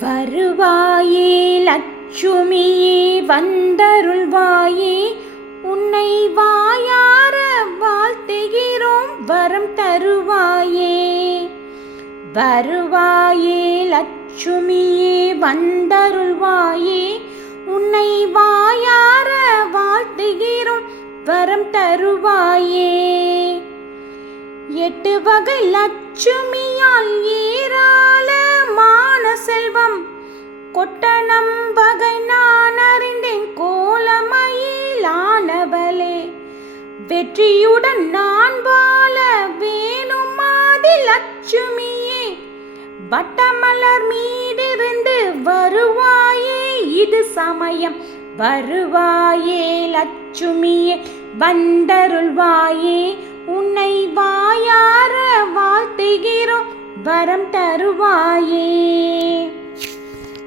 வருவாயே லட்சுமியே வந்தருள்வாயே. உன்னை வாயார வாழ்த்துகிறோம் வரம் தருவாயே. வருவாயே லட்சுமியே வந்தருள்வாயே. உன்னை வாயார வாழ்த்துகிறோம் வரம் தருவாயே. எட்டு வகை லட்சுமியால் ஏறா வெற்றியுடன் நான் வாழ வேணும் மாதி லட்சுமியே. வட்டமலர் மீதிருந்து வருவாயே இது சமயம். வருவாயே லட்சுமியே வந்தருள்வாயே. உன்னை வாயார வாழ்த்துகிறோம் வரம் தருவாயே.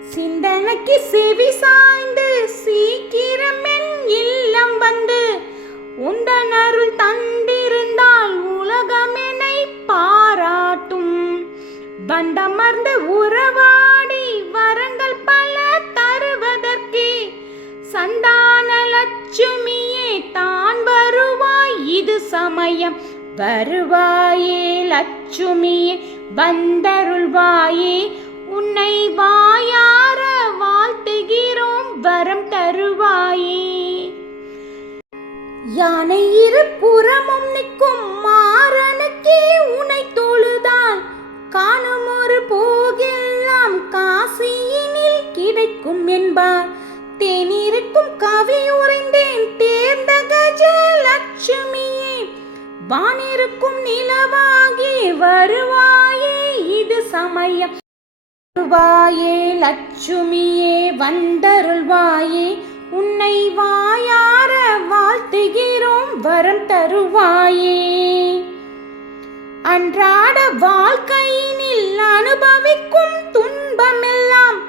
சிந்தனைக்கு செவி சாய்ந்து சீக்கிரம் என் இல்லம் வந்து உந்த பண்டமர்ந்து உறவாடி வரங்கள் பல தருவதற்கே சந்தான லட்சுமியே தான் வருவாய் இது சமயம். வருவாயே லட்சுமியே வந்தருள்வாயே உன்னை வாயார வாழ்த்துகிறோம் வரம் தருவாயே. யானை இரு புறமும் நிற்கும் மாறனுக்கே உனை காணும் ஒரு போகெல்லாம் காசியினில் கிடைக்கும் என்பார். தேனிருக்கும் கவி உறைந்தேன் தேர்ந்த கஜ லட்சுமியே வானிருக்கும் நிலவாகி வருவாயே இது சமயம். வருவாயே லட்சுமியே வந்தருள்வாயே. உன்னை வாயார வாழ்த்துகிறோம் வரம் தருவாயே. அன்றாட வாழ்க்கை அனுபவிக்கும் துன்பமெல்லாம்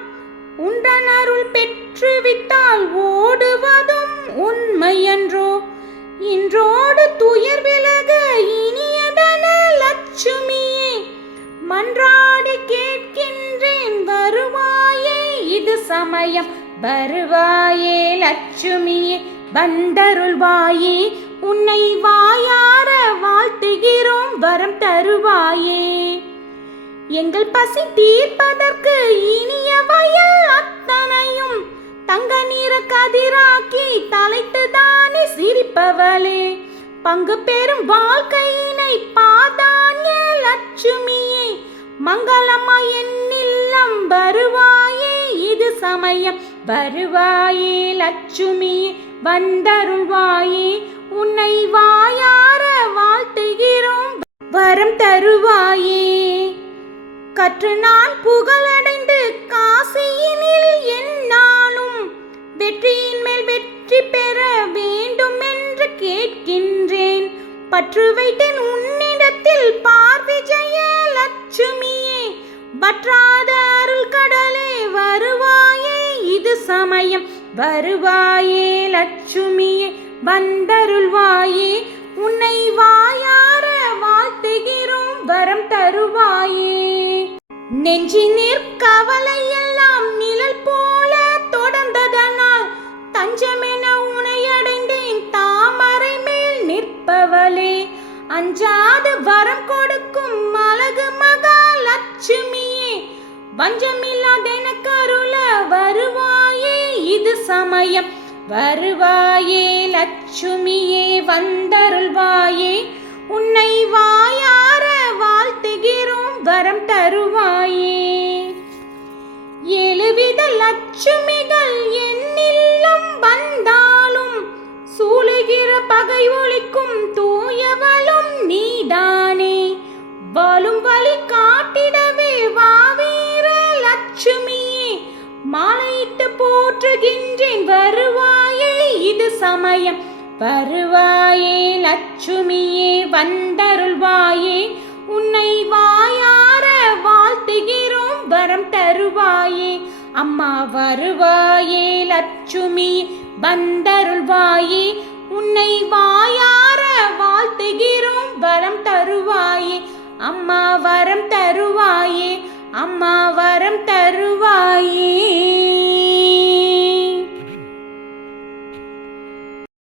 உன்றன் அருள் பெற்றுவிட்டால் ஓடுவதும் உண்மையன்றோ? இன்றோடு துயர் விலக இனியதன லட்சுமியே மன்றாடி கேட்கின்றேன் வருவாயே இது சமயம். வருவாயே லட்சுமியே வந்தருள்வாயே உன்னை வாயார வாழ்த்துகிறோம் வரம் தருவாயே. எங்கள் பசி தீர்ப்பதற்கு இனிய வயல் அத்தனையும் தங்க நீர கதிராக்கி தலைத்து தானே சிரிப்பவளே. பங்கு பெறும் வாழ்க்கையினை பாதான்ய லட்சுமியே மங்களம்மா என்னில்லம் வருவாயே இது சமயம். வருவாயே லட்சுமியே வந்தருள்வாயே உன்னை வாயார வாழ்த்துகிறோம். வரம் தருவாயே. கற்று நான் புகழடைந்து காசியினில் நானும் வெற்றியின் மேல் வெற்றி பெற வேண்டும் என்று கேட்கின்றேன். பற்று வைத்தேன் உன்னிடத்தில் பார்விஜய லட்சுமியே வற்றாத அருள் கடலே வருவாயே இது சமயம். வருவாயே லட்சுமியே வந்தருள்வாயே உன்னை வாயா நெஞ்சினீர் கவலை எல்லாம் நிழல் போல தொடர்ந்ததனால் தஞ்சமென உனை அடைந்தேன் தாமரை மேல் நிற்பவளே அஞ்சாது வரம் கொடுக்கும் அழகு மகா லட்சுமியே வஞ்சமில்லாதென கருள வருவாயே இது சமயம். வருவாயே லட்சுமியே வந்தருள்வாயே உன்னை வாயார வாழ்த்துகிறோம் வரம் தருவா எழுவித லட்சுமிகள் என்னில்லம் வந்தாலும் சூழுகிற பகை ஒழிக்கும் தூயவளும் நீதானே. வாழும் வழி காட்டிடவே வாவீர லட்சுமியே மாலையிட்டு போற்றுகின்றேன் வருவாயே இது சமயம். வருவாயே லட்சுமியே வந்த அம்மா வருவாயே லட்சுமி வந்தருள்வாயே உன்னை வாயார வாழ்த்துகிறோம் வரம் தருவாயே. அம்மா வரம் தருவாயே அம்மா வரம் தரு